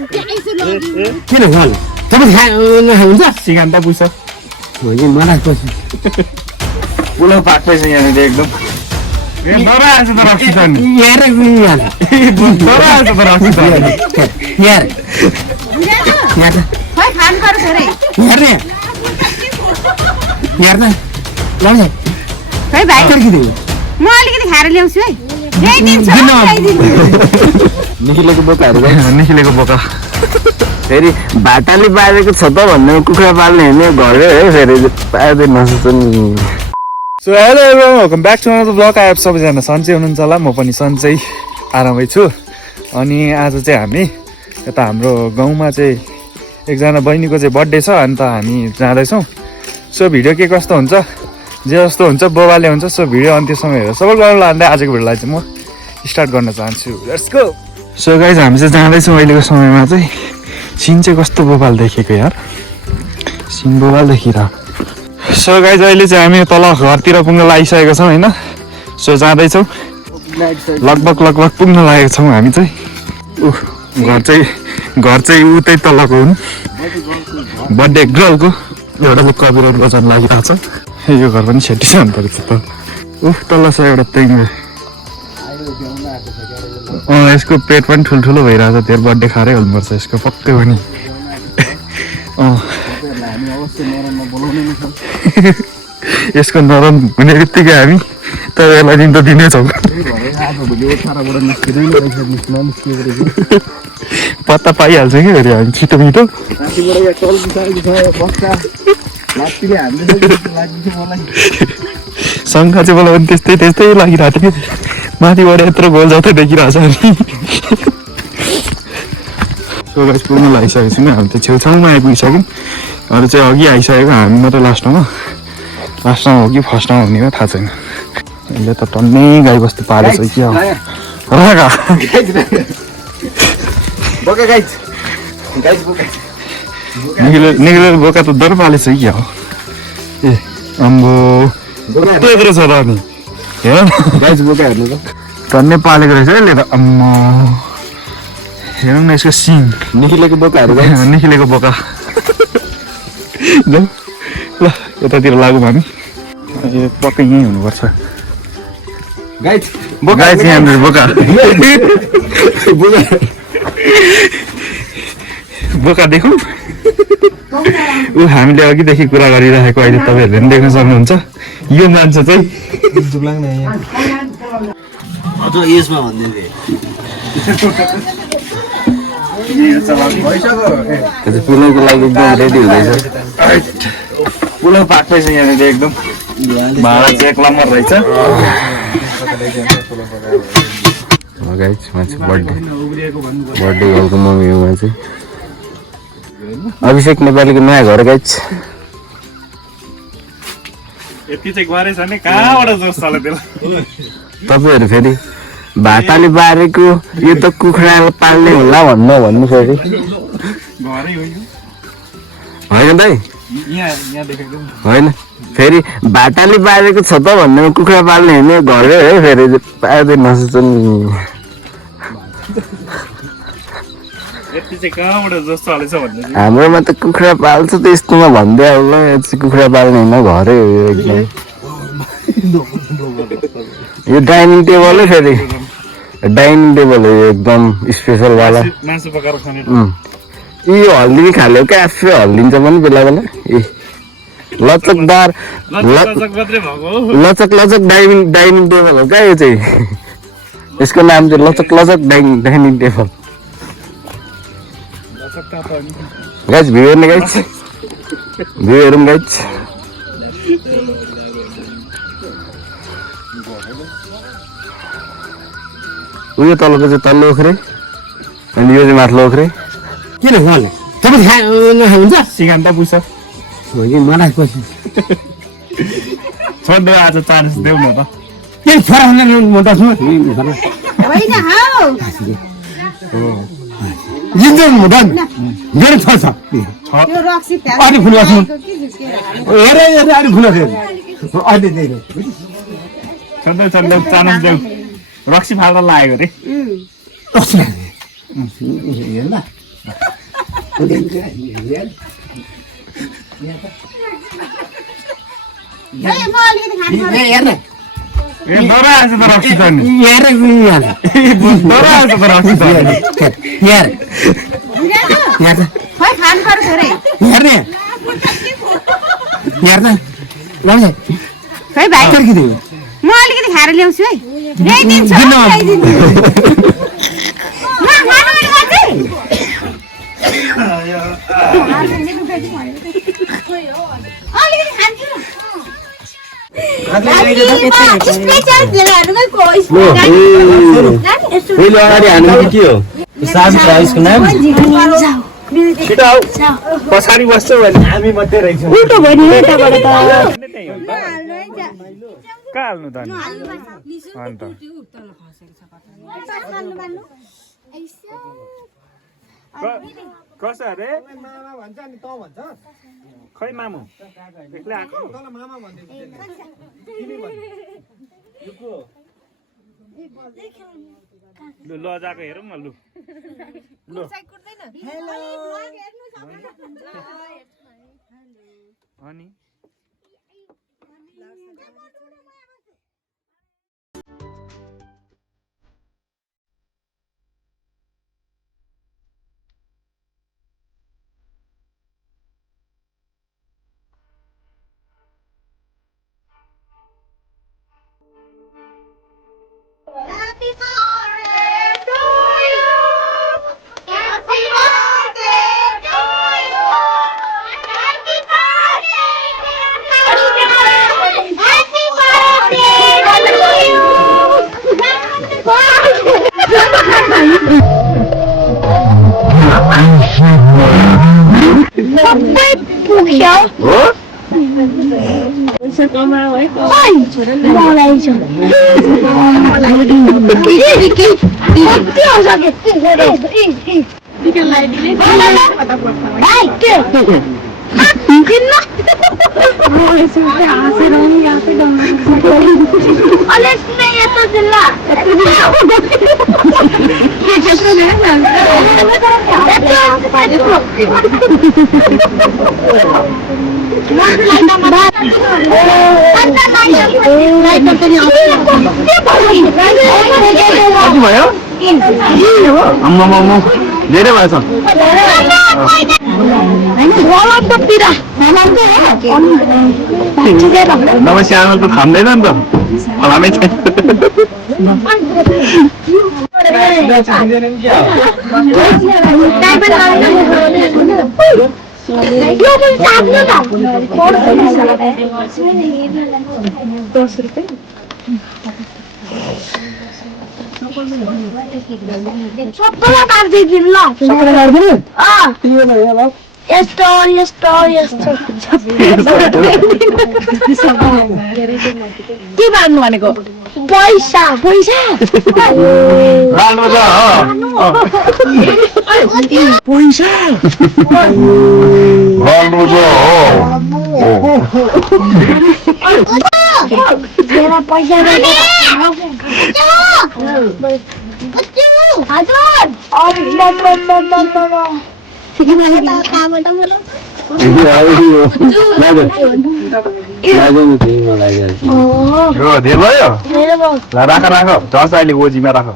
किन खानु तपाईँ हुन्छ सिगान्ता पुग्छ मलाई पछि पुलाउ पाक्दैछ यहाँनिर एकदम डराएछ त रक्सी त नि डराएछ त रक्सी त खै भाइ म अलिकति खाएर ल्याउँछु है निखिलेको बोका फेरि भाटाले बारेको छ त भन्ने कुखुरा पाल्ने हेर्ने घरै है फेरि पार्दै नसोच्छ नि so hello everyone welcome back to another blog आए सबैजना सन्चै हुनुहुन्छ होला म पनि सन्चै आरामै छु अनि आज चाहिँ हामी यता हाम्रो गाउँमा चाहिँ एकजना बहिनीको चाहिँ बर्थडे छ अन्त हामी जाँदैछौँ सो भिडियो के कस्तो हुन्छ जे जस्तो हुन्छ बोबाले हुन्छ सो भिडियो अन्त्यसम्म हेरेर सबै गर्नु लाँदै आजको भिडियोलाई चाहिँ म स्टार्ट गर्न चाहन्छु लेट्स गो सो गाइज हामी चाहिँ जाँदैछौँ अहिलेको समयमा चाहिँ सिन चाहिँ कस्तो बोबाल देखेको यार सिन बोबाल देखिरहेको सो गाइज अहिले चाहिँ हामी तल घरतिर पुग्न लागिसकेको छौँ होइन सो जाँदैछौँ लगभग पुग्न लागेको छौँ हामी चाहिँ घर चाहिँ उतै तलको हुन् बर्थडे गर्लको एउटा लुक्का बिरोध बजाउनु लागिरहेको छ यो घर पनि सेटी जानु परेको छ त तल छ एउटा त्यही यसको पेट पनि ठुल्ठुलो भइरहेछ धेरै बर्थडे खाएरै हाल्नुपर्छ यसको पक्कै पनि यसको नरम हुने बित्तिकै हामी तपाईँहरूलाई दिन त दिनेछौँ पत्ता पाइहाल्छ कि फेरि हामी छिटो मिठो शङ्खा चाहिँ मलाई पनि त्यस्तै लागिरहेको थियो कि माथिबाट यत्रो गोल जाँदै देखिरहेछ नि सोगाइस पुग्नु लागिसकेको छौँ हामी त छेउछाउमा आइपुगिसक्यौँ अरू चाहिँ अघि आइसकेको हामी मात्रै लास्टमा हो कि फर्स्टमा हुने हो थाहा छैन यसले त टन्नै गाईबस्तु पालेछ कि निक्लेर बोका त डर पालेछ कि हो ए अम्बो यत्रो छ र नि टन्नै पालेको रहेछ यसले त अम्म हेरौँ न यसको सिङ निखिलेको बोका ल यतातिर लागौँ हामी पक्कै यहीँ हुनुपर्छ बोका देखौँ हामीले अघिदेखि कुरा गरिरहेको अहिले तपाईँहरूले पनि देख्न सक्नुहुन्छ यो मान्छे चाहिँ पुलाउको लागि एकदम रेडी हुँदैछ पुलाउ पाक्दैछ यहाँनिर एकदम भाडा चाहिँ एक नम्बर रहेछ बर्थडे गर्लको मम्मी हो चाहिँ अभिषेक नेपालीको नयाँ घर गाइज तपाईँहरू फेरि भाटाले बारेको यो त कुखुरा पाल्ने होला भन्नु फेरि होइन दाइ होइन फेरि भाटाले बारेको छ त भन्ने कुखुरा पाल्ने हेर्ने घरै है फेरि पार्दै नसोच्छ नि हाम्रोमा त कुखुरा पाल्छ त यस्तोमा भन्दै होला कुखुरा पाल्ने होइन घरै हो यो एकदम यो डाइनिङ टेबल है फेरि डाइनिङ टेबल हो एकदम स्पेसल वाला यो हल्दी खाल्यो क्या आफै हल्दिन्छ पनि बेला बेला ए लचकदार लचक डाइनिङ टेबल हो क्या यो चाहिँ यसको नाम चाहिँ लचक डाइनिङ टेबल गाइज भ्यू हेर्ने गाइज भ्यू हेरौँ गाइज उयो तलको चाहिँ तल्लो ओख्रे अनि यो चाहिँ माथिल्लो ओख्रे किन खानु तपाईँ हुन्छ सिगान्ता पुग्छ मलाई पछि छोड्दै आज चान्स देऊ न त के छोरा म त छु जिन्दगी हुँदैन मेरो छ अलि फुल हेरे अलि फुल अहिले छोड्दै चान्स देऊ रक्सी फाल्दा लागेको रे हेर न म अलिकति खानु पर्यो। हेर न ए डरा आएछ त रक्सी त नि हेर डरा आएछ त रक्सी त हेर हेर खोइ खानु पर्यो छोरै। हेर्ने हेर न ल खोइ भाइ फर्किदियो म अलिकति खाएर ल्याउँछु है। ल्याइदिन्छु ल्याइदिन्छु। म खानु मन लाग्छ। अलिकति खान्छु न। स्पेशल लिएर कोही पहिलो अगाडि हान्नु के हो सास प्राइसको नाम छिटो आऊ पछाडि बस्छौ भने हामी मात्रै रहेछौँ उल्टो भयो नि यताबाट त। कहाँ हाल्नु त अन्त कसो अरे मामा भन्छ नि तँ भन्छ खै मामु एक्लै आएको तँलाई मामा भन्दै लु लजाको हेरौँ न लु लु अनि Happy birthday to you. Happy birthday to you. Happy birthday. Happy birthday to you. धेरै भएछ नभए सानो त खाँदैन नि त फलामै छैन सबैलाई काट्दिदिनु ल सबैलाई काट्दिनु यस्तो यस्तो यस्तो के भन्नु भनेको पैसा पैसा राम्रो छ पैसा राम्रो छ पैसा धेरै भयो ल राख राख 10 अहिले गोजीमा राख